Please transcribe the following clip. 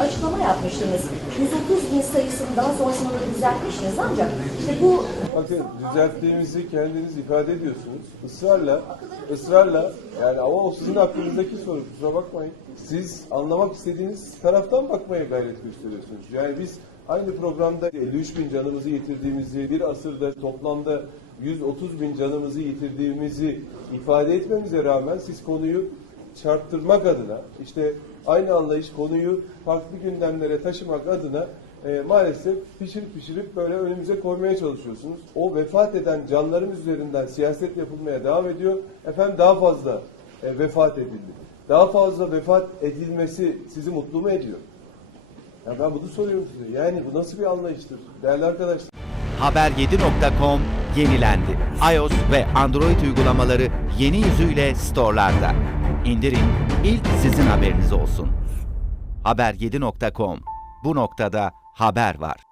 açıklama yapmıştınız. 130 bin sayısını daha sonrasında da düzeltmiştiniz ancak işte bu Bakın düzelttiğimizi kendiniz ifade ediyorsunuz. Israrla, ısrarla yani ama o sizin aklınızdaki soru kusura bakmayın. Siz anlamak istediğiniz taraftan bakmaya gayret gösteriyorsunuz. Yani biz aynı programda 53 bin canımızı yitirdiğimizi, bir asırda toplamda 130 bin canımızı yitirdiğimizi ifade etmemize rağmen siz konuyu çarptırmak adına işte aynı anlayış konuyu farklı gündemlere taşımak adına e, maalesef pişirip pişirip böyle önümüze koymaya çalışıyorsunuz. O vefat eden canların üzerinden siyaset yapılmaya devam ediyor. Efendim daha fazla e, vefat edildi. Daha fazla vefat edilmesi sizi mutlu mu ediyor? Ya ben bunu soruyorum size. Yani bu nasıl bir anlayıştır? Değerli arkadaşlar. Haber7.com yenilendi. iOS ve Android uygulamaları yeni yüzüyle storelarda. İndirin, ilk sizin haberiniz olsun. Haber7.com. Bu noktada haber var.